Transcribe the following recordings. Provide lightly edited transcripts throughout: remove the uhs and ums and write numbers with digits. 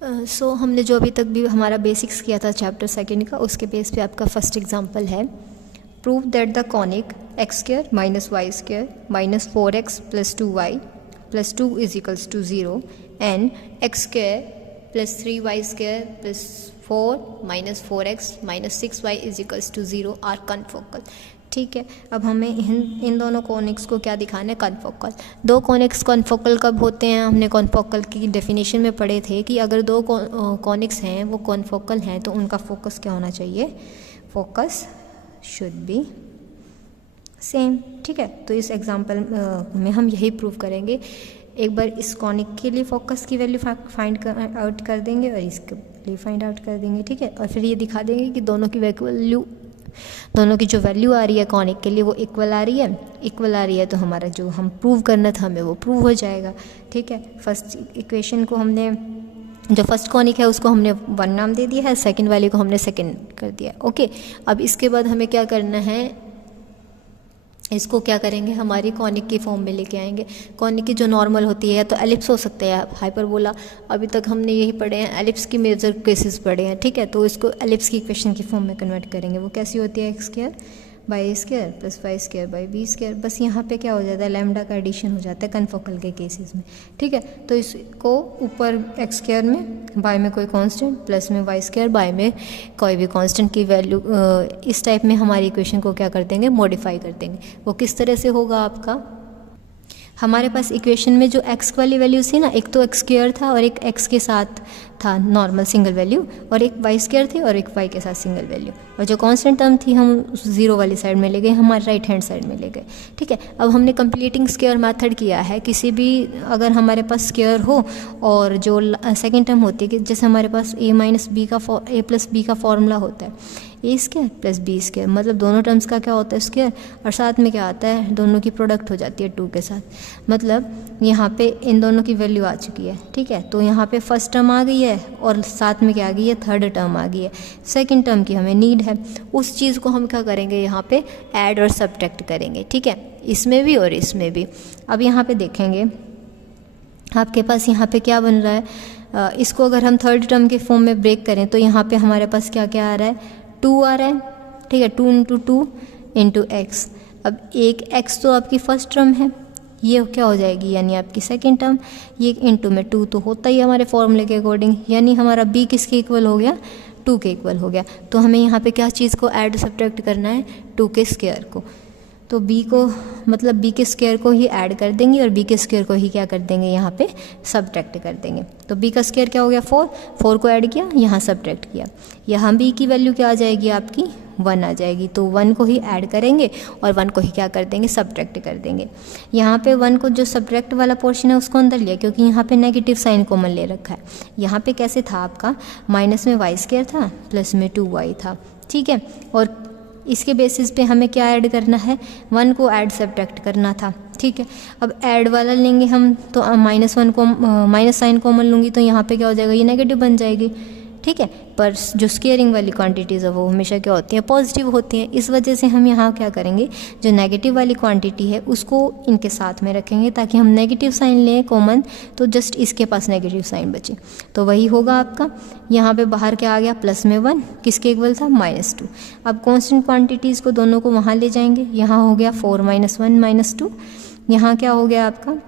हमने जो अभी तक भी हमारा बेसिक्स किया था चैप्टर सेकेंड का, उसके बेस पे आपका फर्स्ट एग्जांपल है, prove that the conic x square minus y square minus 4x plus 2y plus 2 is equals to 0 and x square plus 3y square plus 4 minus 4x minus 6y is equals to 0 are confocal. ठीक है, अब हमें इन दोनों conics को क्या दिखाना है, confocal. दो कॉनिक्स कनफोकल कब होते हैं, हमने कनफोकल की डेफिनेशन में पढ़े थे कि अगर दो कॉनिक्स हैं वो कनफोकल हैं तो उनका फोकस क्या होना चाहिए, फोकस शुड बी सेम। ठीक है, तो इस एग्जांपल में हम यही प्रूव करेंगे। एक बार इस कॉनिक के लिए फोकस की वैल्यू फाइंड आउट कर देंगे और इसके लिए फाइंड आउट कर देंगे। ठीक है, और फिर ये दिखा देंगे कि दोनों की जो वैल्यू आ रही है कॉनिक के लिए वो इक्वल आ रही है तो हमारा जो हम प्रूव करना था हमें वो प्रूव हो जाएगा। ठीक है, फर्स्ट इक्वेशन को हमने, जो फर्स्ट कॉनिक है उसको हमने 1 नाम दे दिया है, सेकंड वाले को हमने सेकंड कर दिया। ओके, अब इसके बाद हमें क्या करना है, इसको क्या करेंगे, हमारी कॉनिक की फॉर्म में लेके आएंगे। कॉनिक की जो नॉर्मल होती है तो एलिप्स हो सकता है, हाइपरबोला, अभी तक हमने यही पढ़े हैं, एलिप्स की मेजर केसेस पढ़े हैं। ठीक है, तो इसको एलिप्स की इक्वेशन की फॉर्म में कन्वर्ट करेंगे। वो कैसी होती है, x square by a square plus y square by b square. बस यहाँ पे क्या हो जाता है, लैम्डा का एडिशन हो जाता है कनफोकल के केसेस में। ठीक है, तो इसको ऊपर एक्स स्क्वायर में, बाय में कोई कांस्टेंट, प्लस में वाई स्क्वायर, बाय में कोई भी कांस्टेंट की वैल्यू, इस टाइप में हमारी इक्वेशन को क्या कर देंगे, मॉडिफाई कर देंगे। वो किस तरह से होगा आपका, हमारे पास इक्वेशन में जो x वाली वैल्यूज थी ना, एक तो एक्स स्क्वायर था और एक x के साथ था नॉर्मल सिंगल वैल्यू, और एक वाई स्क्वायर थी और एक y के साथ सिंगल वैल्यू, और जो कांस्टेंट टर्म थी हम उस 0 वाली साइड में ले गए, हमारे राइट हैंड साइड में ले गए। ठीक है, अब हमने कंप्लीटिंग स्क्वायर मेथड किया है। किसी भी अगर हमारे पास स्क्वायर हो और जो सेकेंड टर्म होती है कि जैसे हमारे पास a प्लस b का फॉर्मूला होता है, ए स्क्वायर प्लस बी स्क्वायर, मतलब दोनों टर्म्स का क्या होता है, स्क्वायर, और साथ में क्या आता है, दोनों की प्रोडक्ट हो जाती है 2 के साथ। मतलब यहाँ पे इन दोनों की वैल्यू आ चुकी है। ठीक है, तो यहाँ पे फर्स्ट टर्म आ गई है और साथ में क्या आ गई है, थर्ड टर्म आ गई है। सेकंड टर्म की हमें नीड है, उस चीज़ को हम क्या करेंगे, यहाँ पे ऐड और सब्ट्रैक्ट करेंगे। ठीक है, इसमें भी और इसमें भी। अब यहाँ पे देखेंगे आपके पास यहाँ पे क्या बन रहा है, इसको अगर हम थर्ड टर्म के फॉर्म में ब्रेक करें तो यहाँ पे हमारे पास क्या क्या आ रहा है, 2 आ रहा है। ठीक है, 2 इंटू 2 इंटू एक्स। अब एक x तो आपकी फर्स्ट टर्म है, ये क्या हो जाएगी, यानी आपकी सेकंड टर्म। ये इंटू में 2 तो होता ही हमारे फॉर्मूले के अकॉर्डिंग, यानी हमारा b किसके इक्वल हो गया, 2 के इक्वल हो गया। तो हमें यहाँ पे क्या चीज़ को ऐड सब्ट्रैक्ट करना है, 2 के स्क्वायर को। तो b को, मतलब b के स्क्वायर को ही ऐड कर देंगे और b के स्क्वायर को ही क्या कर देंगे, यहाँ पे सब्ट्रैक्ट कर देंगे। तो b का स्क्वायर क्या हो गया, 4 को ऐड किया, यहाँ सब्ट्रैक्ट किया, यहाँ b की वैल्यू क्या आ जाएगी आपकी, 1 आ जाएगी। तो 1 को ही ऐड करेंगे और 1 को ही क्या कर देंगे, सब्ट्रैक्ट कर देंगे। यहाँ पे 1 को जो सब्ट्रैक्ट वाला पोर्शन है उसको अंदर लिया, क्योंकि यहाँ पे नेगेटिव साइन कॉमन ले रखा है। यहाँ पे कैसे था आपका, माइनस में वाई स्क्वायर था, प्लस में 2y था। ठीक है, और इसके बेसिस पे हमें क्या ऐड करना है, 1 को ऐड सब्ट्रैक्ट करना था। ठीक है, अब ऐड वाला लेंगे हम तो -1 को माइनस साइन कॉमन लूँगी तो यहाँ पे क्या हो जाएगा, ये नेगेटिव बन जाएगी। ठीक है, पर जो स्केयरिंग वाली क्वांटिटीज़ है वो हमेशा क्या होती हैं, पॉजिटिव होती हैं। इस वजह से हम यहाँ क्या करेंगे, जो नेगेटिव वाली क्वांटिटी है उसको इनके साथ में रखेंगे ताकि हम नेगेटिव साइन लें कॉमन, तो जस्ट इसके पास नेगेटिव साइन बचे। तो वही होगा आपका, यहाँ पे बाहर क्या आ गया, प्लस में 1, किसके इक्वल था, -2। अब कॉन्स्टेंट क्वान्टिटीज़ को दोनों को वहाँ ले जाएंगे, यहाँ हो गया 4 - 1 - 2, यहाँ क्या हो गया आपका,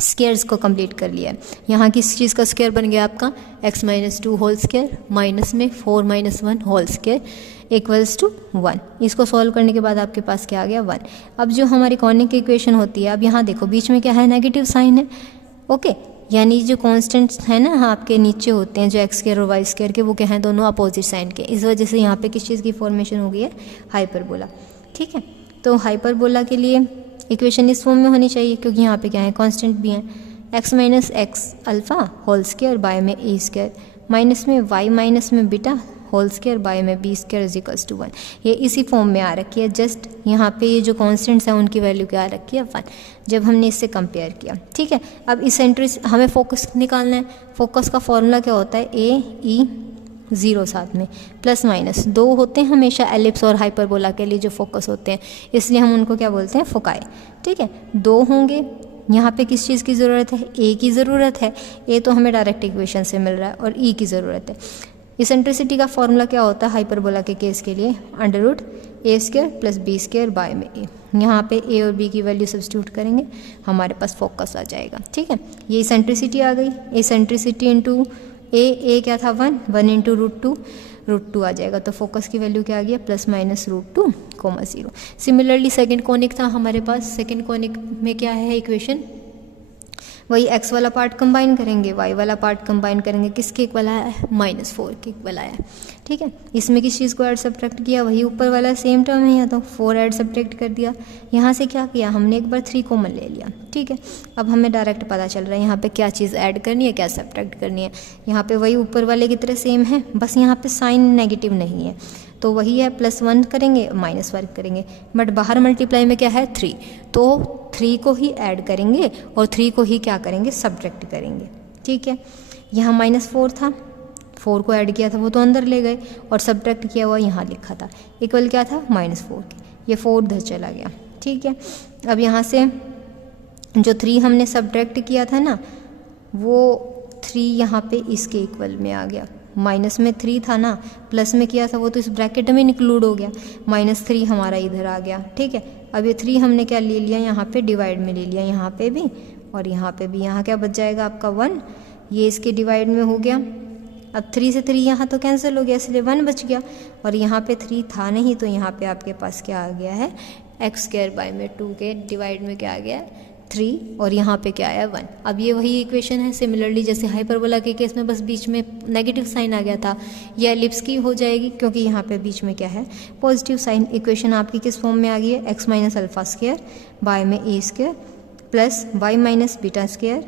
स्क्वायर्स को कंप्लीट कर लिया है। यहाँ किस चीज़ का स्क्वायर बन गया आपका, x - 2 होल स्क्वायर माइनस में 4 - 1 होल स्क्वायर इक्वल्स टू 1। इसको सॉल्व करने के बाद आपके पास क्या आ गया, 1। अब जो हमारी कॉनिक की इक्वेशन होती है, अब यहाँ देखो बीच में क्या है, नेगेटिव साइन है। ओके, यानी जो कॉन्स्टेंट्स है ना आपके नीचे होते हैं, जो एक्स स्क्वायर और वाई स्क्वायर के, वो क्या हैं, दोनों अपोजिट साइन के। इस वजह से यहाँ पे किस चीज़ की फॉर्मेशन हो गई है, हाइपरबोला। ठीक है, तो हाइपरबोला के लिए इक्वेशन इस फॉर्म में होनी चाहिए, क्योंकि यहाँ पे क्या है, कांस्टेंट भी हैं, x - x alpha whole square by में a स्क्वायर माइनस में y माइनस में बीटा होल स्क्वायर बाय में b square is equals to 1। ये इसी फॉर्म में आ रखी है। जस्ट यहाँ पे ये जो कॉन्स्टेंट्स हैं उनकी वैल्यू क्या आ रखी है, 1, जब हमने इससे कंपेयर किया। ठीक है, अब इस सेंटर हमें फोकस निकालना है। फोकस का फॉर्मूला क्या होता है, a e 0 साथ में प्लस माइनस 2 होते हैं हमेशा एलिप्स और हाइपरबोला के लिए जो फोकस होते हैं, इसलिए हम उनको क्या बोलते हैं, फोकाई। ठीक है, 2 होंगे यहाँ पे किस चीज़ की ज़रूरत है, ए की ज़रूरत है। ए तो हमें डायरेक्ट इक्वेशन से मिल रहा है और ई की ज़रूरत है। इसेंट्रिसिटी का फॉर्मूला क्या होता है हाइपरबोला के केस के लिए, √a² + b² बाय में ए। यहाँ पे ए और बी की वैल्यू सब्स्टिट्यूट करेंगे, हमारे पास फोकस आ जाएगा। ठीक है, ये इसेंट्रिसिटी आ गई। इसेंट्रिसिटी इंटू ए क्या था 1 इंटू √2 आ जाएगा, तो फोकस की वैल्यू क्या आ गया ±√2, 0। सिमिलरली सेकंड कोनिक था हमारे पास। सेकंड कोनिक में क्या है इक्वेशन, वही x वाला पार्ट कंबाइन करेंगे, y वाला पार्ट कंबाइन करेंगे, किसके इक्वल आया है, -4 के इक्वल आया है। ठीक है, इसमें किस चीज़ को ऐड सब्ट्रैक्ट किया, वही ऊपर वाला सेम टर्म है, या तो 4 ऐड सब्ट्रैक्ट कर दिया। यहाँ से क्या किया हमने, एक बार 3 कॉमन ले लिया। ठीक है, अब हमें डायरेक्ट पता चल रहा है यहाँ पे क्या चीज़ ऐड करनी है, क्या सब्ट्रैक्ट करनी है। यहाँ पे वही ऊपर वाले की तरह सेम है, बस यहाँ पे साइन नेगेटिव नहीं है, तो वही है +1 करेंगे -1 करेंगे, बट बाहर मल्टीप्लाई में क्या है 3, तो 3 को ही ऐड करेंगे और 3 को ही क्या करेंगे, सब्ट्रैक्ट करेंगे। ठीक है, यहाँ -4 था, 4 को ऐड किया था वो तो अंदर ले गए, और सब्ट्रैक्ट किया हुआ यहाँ लिखा था, इक्वल क्या था -4 के, ये 4 उधर चला गया। ठीक है, अब यहाँ से जो 3 हमने सब्ट्रैक्ट किया था ना, वो 3 यहाँ पे इसके इक्वल में आ गया। माइनस में 3 था ना, प्लस में किया था वो तो इस ब्रैकेट में इंक्लूड हो गया, -3 हमारा इधर आ गया। ठीक है, अब ये 3 हमने क्या ले लिया, यहाँ पे डिवाइड में ले लिया, यहाँ पे भी और यहाँ पे भी। यहाँ क्या बच जाएगा आपका 1, ये इसके डिवाइड में हो गया। अब 3 से 3 यहाँ तो कैंसिल हो गया, इसलिए 1 बच गया, और यहाँ पे 3 था नहीं, तो यहाँ पे आपके पास क्या आ गया है, x²/2 के डिवाइड में क्या आ गया है 3, और यहाँ पे क्या आया 1। अब ये वही इक्वेशन है, सिमिलरली जैसे हाइपरबोला के केस में बस बीच में नेगेटिव साइन आ गया था, ये एलिप्स की हो जाएगी क्योंकि यहाँ पे बीच में क्या है, पॉजिटिव साइन। इक्वेशन आपकी किस फॉर्म में आ गई है, x - α² बाय में a² plus y - β²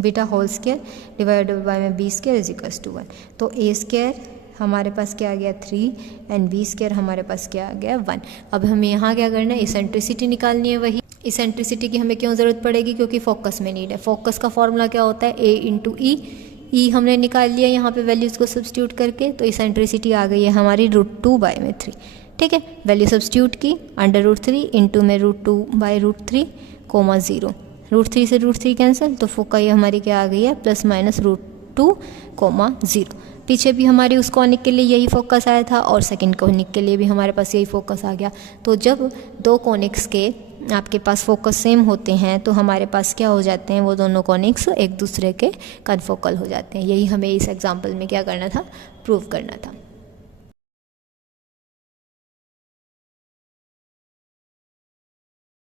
beta whole square divided by में b² = 1। तो a² हमारे पास क्या आ गया 3 एंड b² हमारे पास क्या आ गया 1। अब हमें यहाँ क्या करना है, इसेंट्रिसिटी निकालनी है। वही इसेंट्रिसिटी की हमें क्यों ज़रूरत पड़ेगी, क्योंकि फोकस में नीड है। फोकस का फॉर्मूला क्या होता है, a × e हमने निकाल लिया यहाँ पे वैल्यूज़ को सब्स्टिट्यूट करके, तो इसेंट्रिसिटी आ गई है हमारी √2/3। ठीक है, वैल्यू सब्स्टिट्यूट की, √3 इंटू में √2/3, 0। √3 से √3 कैंसिल, तो फोका ये हमारी क्या आ गई है, ±√2, 0। पीछे भी हमारे उस कॉनिक के लिए यही फोकस आया था, और सेकंड कॉनिक के लिए भी हमारे पास यही फोकस आ गया। तो जब 2 कॉनिक्स के आपके पास फोकस सेम होते हैं, तो हमारे पास क्या हो जाते हैं, वो दोनों कॉनिक्स एक दूसरे के कनफोकल हो जाते हैं। यही हमें इस एग्जाम्पल में क्या करना था, प्रूव करना था।